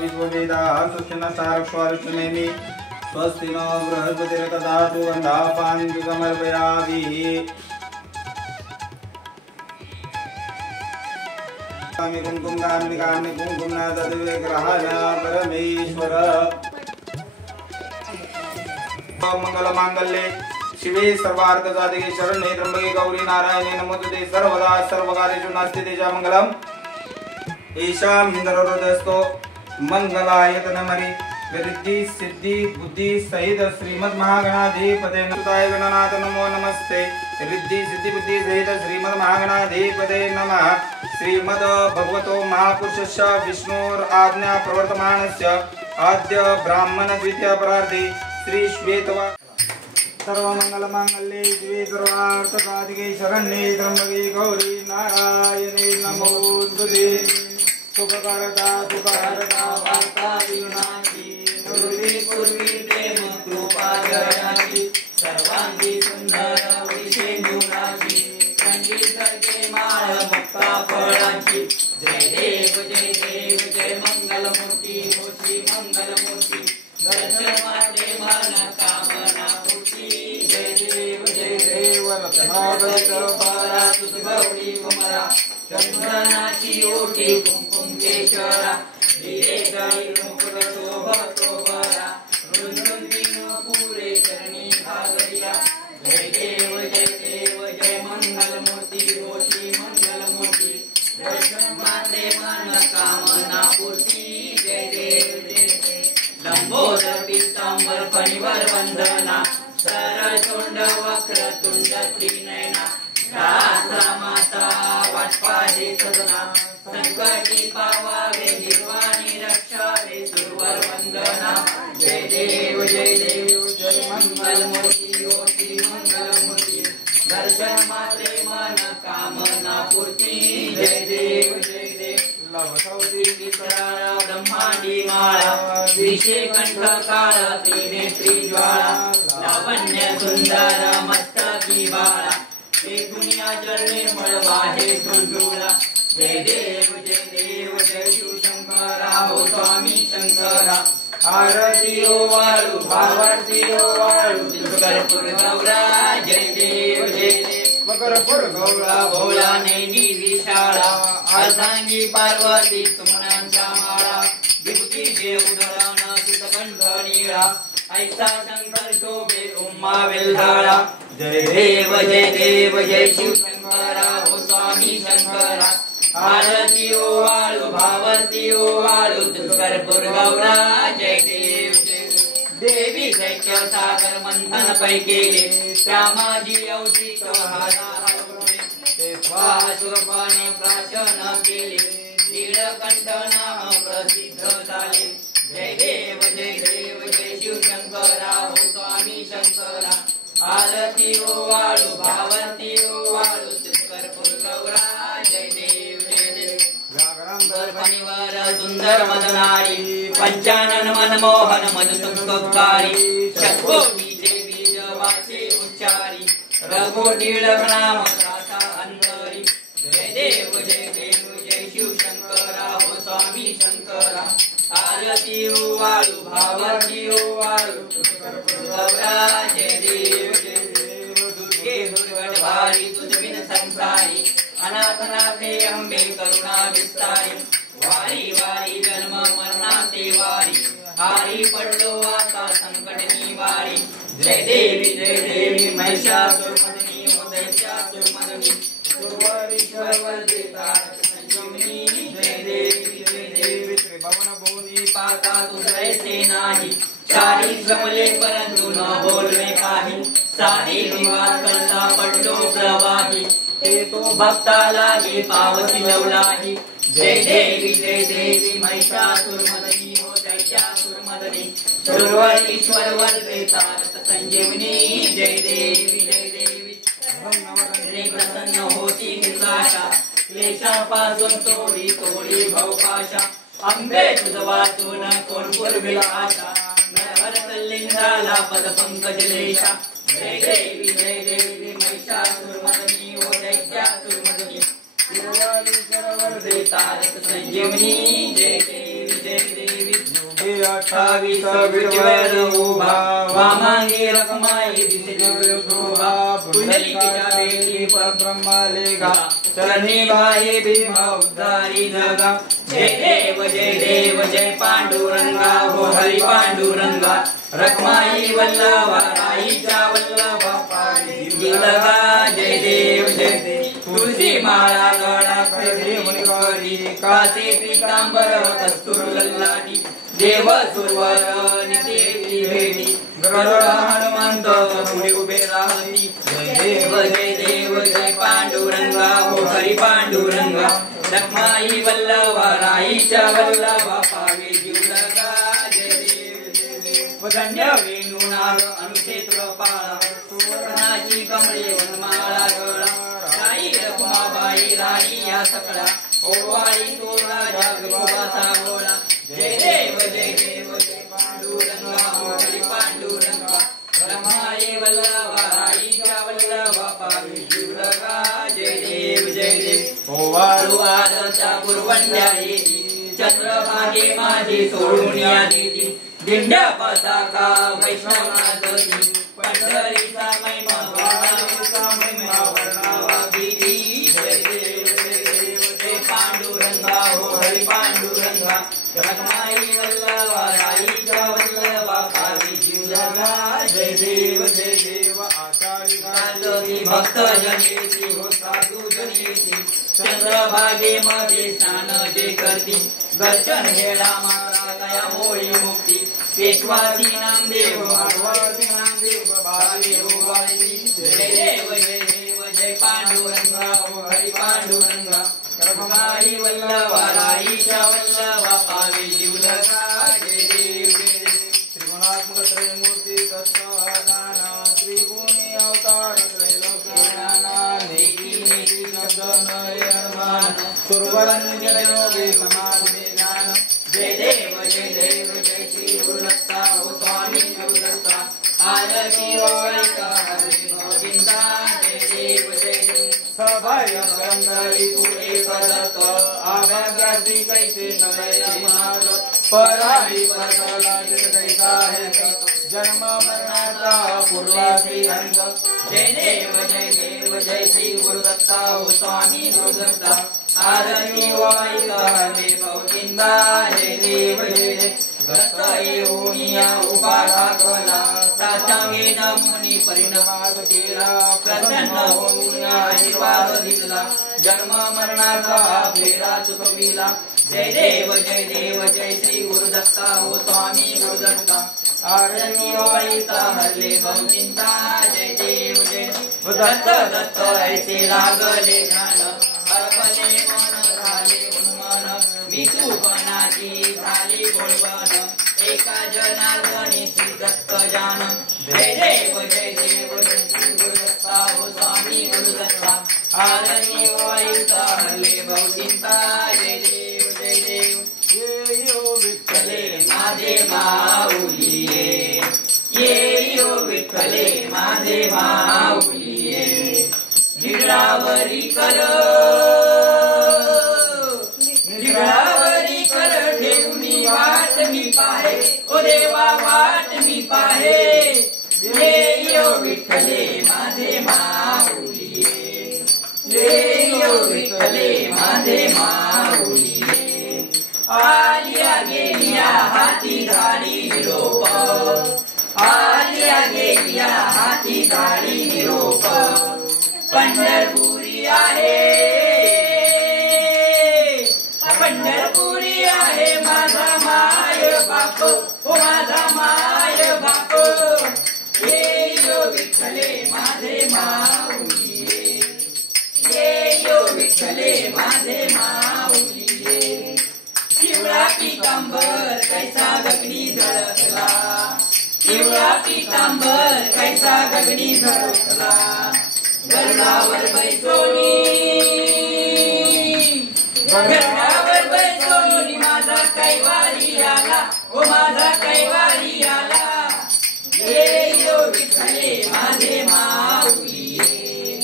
विश्ववेदाः सुक्षणसारस्वरुष्मेमि स्वस्ति नो बृहस्पतिर्दधातु गन्धापान्ति समर्पयामि कामि कुंकुम कामि कामि कुंकुम न तद्विग्रहाय परमेश्वर मंगल मांगल्ये शिवे सर्वार्थ साधिके शरण्ये त्र्यंबके गौरी नारायणे नमोस्तुते सर्वदा सर्वकार्येषु नास्ति तेजा मंगलम ईशां हिंदरोदस्तो मंगलायतनमरि वृद्धि सिद्धि बुद्धि सहित श्रीमद् महागणाधिपते सुताय गणनाथ नमो नमस्ते रिद्धि सिद्धि बुद्धि सहित श्रीमद् महागणाधिपते नमः श्रीमद् भगवतो महापुरुषस्य विष्णोर आज्ञा प्रवर्तमानस्य आद्य ब्राह्मण द्वितीय परार्धे श्री श्वेतवा सर्वमंगल मांगल्ये शिवे सर्वार्थ साधिके शरण्ये त्र्यंबके गौरी नारायणे नमोस्तुते सुखकरता सुखहरता वार्ता विनाशी पूर्वी प्रेम कृपा जयाची सर्वांगी सुंदर विषेंदुराची संगीतके माळ मुक्ता फळांची जय देव जय मंगलमूर्ती हो श्री मंगलमूर्ती दर्शन माते मन कामना पूर्ती जय देव रत्नादत बारा तुझ गौरी कुमारा चंदनाची ओटी कुंकुम केशरा धीरे गाई मुकुट शोभतो बरा रुंदुंदीन पुरे चरणी भागरिया जय देव जय मंगलमूर्ती हो श्री मंगलमूर्ती दर्शन माते मन कामना पूर्ती जय देव लंबोदर पीतांबर फणीवर वंदना सरचोंड वक्रतुंड त्रिनयना दासा माता वाटपादे सदना संकटी पावावे निर्वाणी रक्षावे सुरवर वंदना जय देव जय मंगलमूर्ती हो श्री मंगलमूर्ती दर्शन मात्रे मन कामना पूर्ती जय देव ब्रह्मांडी माळा विषे कंठ काळा त्रिनेत्री ज्वाळा लावण्य सुंदर मस्तकी बाळा हे दुनिया जळणे मळवाहे झुळझुळा जय देव जय शिवशंकरा हो स्वामी शंकरा आरती ओ वाळू भावारती ओ वाळू कर्पूर गौरा जय देव मकरपूर गौरा भोळा नैनी विशाळा अर्धांगी पार्वती सुमनांच्या माळा विभूती जे उधळण सुतकंठ नीळा ऐसा शंकर शोभे उम्मा वेल्हाळा जय देव जय शिवशंकरा हो स्वामी शंकरा आरती ओ वाळू भावरती ओ वाळू कर्पूर गौरा जय देव देवी दैत्य सागर मंथन पैकेले श्यामाजी औषिक हारा ते स्वाश्वपाने प्राशन केले नीळकंठ नाम प्रसिद्ध झाले जय देव जय शिवशंकरा हो स्वामी शंकरा आरती ओ वाळू भावरती ओ वाळू कर्पूर गौरा जय देव फणीवर सुंदर मदनारी पंचानन मनमोहन मधुसुखकारी शतकोटी देवी जवाचे उच्चारी रघुटीळक नाम दाता अंतरी जय देव जय शिवशंकरा हो स्वामी शंकरा आरती ओ वाळू भावरती ओ वाळू गौरा जय देव दुर्गे दुर्गट भारी तुझ बिन संसारी अनाथनाथे अंबे करुणा विस्तारी वारी वारी जन्म मरणाते वारी हारी पडलो आता संकट निवारी जय देवी महिषासुरमर्दिनी हो दैत्यासुरमर्दिनी सुरवरीश्वर वरदेता संजीवनी जय देवी त्रिभुवन भुवनी पाता तुझैसे नाही चारी जमले परंतु न बोलवे काही सारी विवाद करता पडलो प्रवाही ते तो भक्ता लागे पावसी लवलाही जय देवी महिषासुरमर्दिनी हो दैत्यासुरमर्दिनी सुरवरीश्वर वरदेता संजीवनी जय देवी प्रसन्न होती निराशा क्लेशापासून तोडी भवपाशा अंबे तुझ वाचून कोण पुरविला आशा नरहर कल्लिंगाला पद पंकज लेशा जय देवी महिषासुरमर्दिनी हो दैत्यासुरमर्दिनी सुरवरीश्वर वरदेता संजीवनी जय देवी 28 विठ्ठल उभा वामांगी रखमाई दिसे शोभा पुंडलिकेच्या भेटी परब्रह्म लेगा चरणी बाई भीम उद्धारी जगा जय देव जय पांडुरंगा हो हरी पांडुरंगा रखमाई वल्लभा राईच्या वल्लभा लगा जय देव तुळशी माळा गळा करी मुनिकरी कासे पीतांबर कस्तूर लल्लाटी देव सुरवर नितेती भेटी गरुड हनुमंत पुढे उभे राहती जय देव जय पांडुरंगा हो हरी पांडुरंगा रखमाई वल्लभा राईच्या वल्लभा पावे जीव लगा जय देव धन्य वेणुनाद अनुक्षेत्र पाळा सुवर्णाची कमळे वनमाळा गळा राई रखमाबाई राणी या सकळा ओवाळी तोरणा जागृताचा गोळा जय देव जय पांडुरंगा हरी पांडुरंगा रखमाई वल्लभा राईच्या वल्लभा पावे जीव लगा जय देव ओवाळू आदरच्या पुरवंड्या येती चंद्रभागे माझी सोडून या देती दिंड्या पताका वैष्णवनाथी पंढरीचा महिमा वर्णावा भीती जय देव जय पांडुरंगा हो हरी पांडुरंगा रखमाई वल्लभा राईच्या वल्लभा पावी जीव लगा जय देव आचार्य भक्त जनेती हो साधू जनेती चंद्रभागे मध्ये स्नान जे करती दर्शन हेळा मारा तया होळी मुक्ती पेशवाची नामदेव मारवाची नामदेव भावी होवाळी जय देव जय पांडुरंगा हो हरी पांडुरंगा रखमाई वल्लभा राईच्या वल्लभा पावे जीव लगा जय देव त्रिगुणात्मक त्रयमूर्ती तत्वदान त्रिगुणी अवतार त्रैलोक्याना नेती शब्द नयमान सुरवरंजनयोगे समाधि ज्ञान जय देव जय श्री गुरुदत्ता हो स्वामी गुरुदत्ता आरती वाळिका हरे गोविंदा जय देव सभय गंधरी तू एक दत्त आभाग्याची कैसे नवय माग पराही परला कैसा है जन्म मरणाचा पूर्वासी अंग जय देव जय श्री गुरुदत्ता हो स्वामी गुरुदत्ता आरती वाळिका हरे गोविंदा जय देव दत्त येऊनिया उभा ठाकला साष्टांगेन मुनी परिणमात केला प्रसन्न होऊन आशीर्वाद दिला जन्म मरणाचा फेरा चुकविला जय देव जय श्री गुरुदत्ता हो स्वामी गुरुदत्ता आरती वाळिका हरले बहुचिंता जय देव दत्त ऐसे लागले ध्यान अर्पणे मन झाले उन्मन मी तूपणाची झाली गोळवण एका जनार्दनी श्री दत्त जान जय देव श्री गुरुदत्ता हो स्वामी गुरुदत्ता आरती वाळिका हरले बहुचिंता जय देव ये यो विठ्ठले माझे माऊलिये ये यो विठ्ठले माझे माऊलिये निरावरी कर ठेवणी वाट मी पाहे ओ देवा वाट मी पाहे ये यो विठ्ठले माझे माऊलिये ये यो विठ्ठले माझे माऊलिये आलिया गेलिया हाती धाडी निरोप आलिया गेलिया हाती धाडी निरोप पंढरपुरी आहे पंढरपुरी आहे माझा माय बाप ओ माझा माय बाप ये यो विठ्ठले माझे माऊलिये ये यो विठ्ठले माझे माऊलिये पिवळा पितांबर कैसा गगनी झळकला पिवळा पितांबर कैसा गगनी झळकला गरुडावर बैसोनी माझा कैवारी आला ओ माझा कैवारी आला ये यो विठ्ठले माझे माऊलिये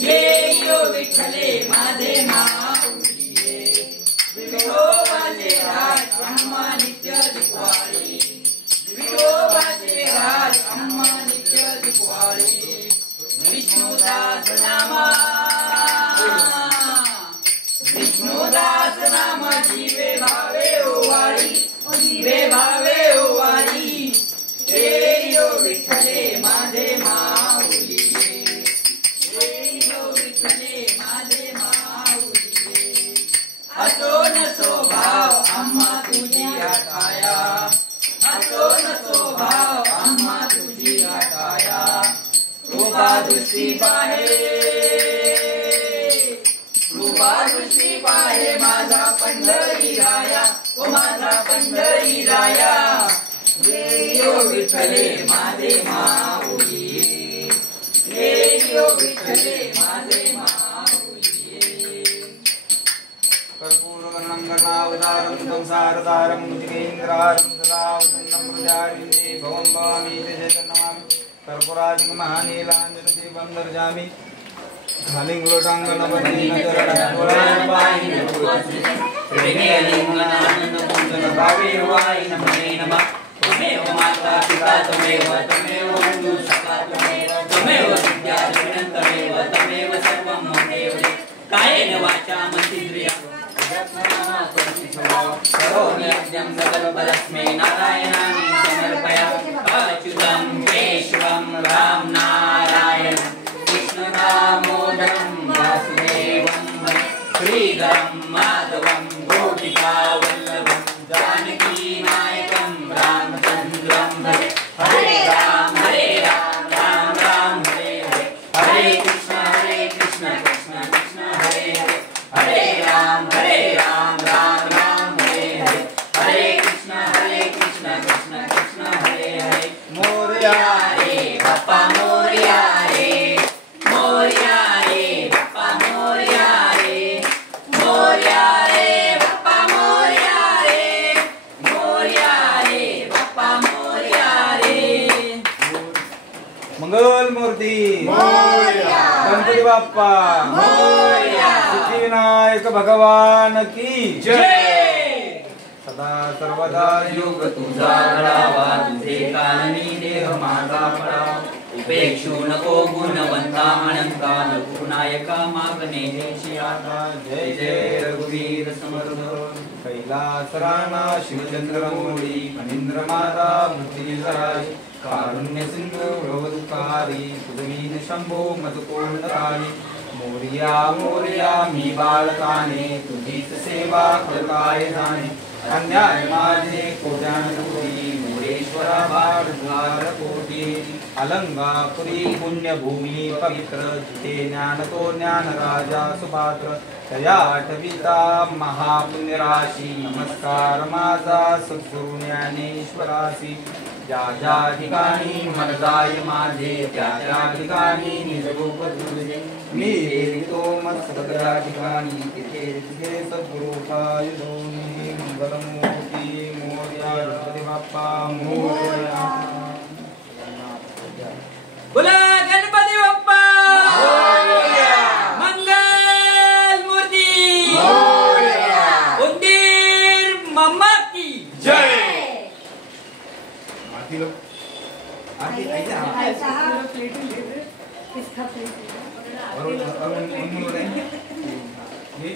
ये यो विठ्ठले माझे माऊलिये विठोबाचे राज ब्रह्मा नित्य दिवाळी विष्णुदास नामा विष्णुदास नाम जीवे भावे ओवारी जीवे भावे ओवारी हे यो विठ्ठले माझे माऊली हे यो विठ्ठले माझे माऊली असो नसो भाव आम्हा तुझी आठाया असो नसो भाव आम्हा तुझी आठाया कृपा दृष्टी पाहे कृपा दृष्टी पाहे माझा पंढरी राया ओ माझा पंढरी राया हे यो विठ्ठले माझे माऊली हे यो विठ्ठले माझे माऊली कर्पूरगणनावतारं संसारतारं मुजिकेन्द्रारं सदा वसन्तं हृदयारविन्दे भवं भवामि चैतन्यमामि कर्पूरादिकं महानीलाञ्जनदीपं दर्शयामि त्वमेव माता पिता त्वमेव त्वमेव बन्धु सखा त्वमेव विद्या त्वमेव त्वमेव सर्वं मम देव कायेन वाचा मनसेन्द्रिया करोमि यज्ञं सकलपरस्मै नारायणानि समर्पयामि अच्युतं केशवं राम नारायण कृष्णदामोदरं वासुदेवं श्रीधरं माधवं गोपिकावल्लभं जानकीनायकं रामचन्द्रं भजे हरे राम राम राम हरे हरे हरे कृष्ण कृष्ण कृष्ण हरे हरे हरे राम राम राम हरे हरे हरे कृष्ण कृष्ण कृष्ण हरे हरे मोरया रे बाप्पा मोरया रे मोरया रे बाप्पा मोरया रे मोरया रे बाप्पा मोरया रे मोरया रे बाप्पा मोरया रे मंगल मूर्ती मोरया गणपती बाप्पा मोरया सिद्धिविनायक भगवान की जय सदा सर्वदा योग तुझा घडावा तुझे कारणी देह माझा पडा उपेक्षू नको गुणवंता अनंता रघुनायका मागणे देशी आता जय जय रघुवीर समर्थ कैलास राणा शिवचंद्र मोडी फणींद्र माता मृत्युंजय कारुण्य सिंधू भवदुःखारी सुदमीन शंभो मधुकोंडकाली मोरया मोरया मी बाळकाने तुझीच सेवा करताय जाणे अन्याय माझे कोट्यानुकोटी मोरेश्वरा बाळद्वार कोटी अलंगापुरी पुण्यभूमी पवित्र जिथे ज्ञान तो ज्ञान राजा सुपात्र तया आठविता महापुण्यराशी नमस्कार माझा सद्गुरु ज्ञानेश्वरासी ज्या ज्या ठिकाणी मनजाय माझे त्या त्या ठिकाणी निजरूप तुझे मी तो मत सगळ्या ठिकाणी तिथे तिथे सद्गुरु पाय दोन्ही मंगलमूर्ती मोरया गणपती बाप्पा मोरया बोला गणपती बाप्पा मोरया मंगल मूर्ती मोरया उंदीर मम्मा की जय आरती लो आरती ऐसा किसका प्लेट और ये